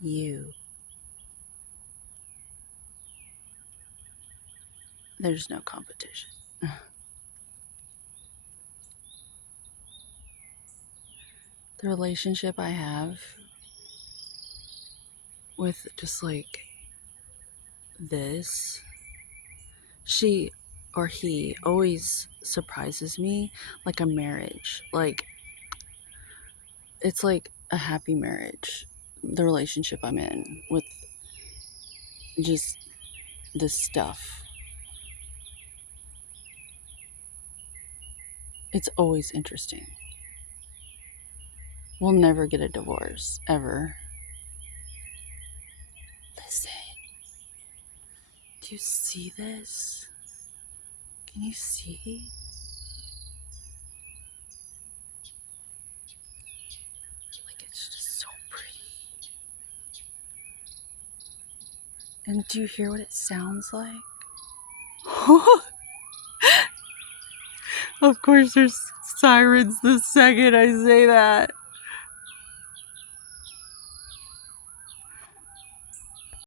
you. There's no competition. The relationship I have with just like this, she or he always surprises me like a marriage. Like, it's like a happy marriage, the relationship I'm in with just this stuff. It's always interesting. We'll never get a divorce, ever. Listen, do you see this? Can you see? Like, it's just so pretty. And do you hear what it sounds like? Of course, there's sirens the second I say that.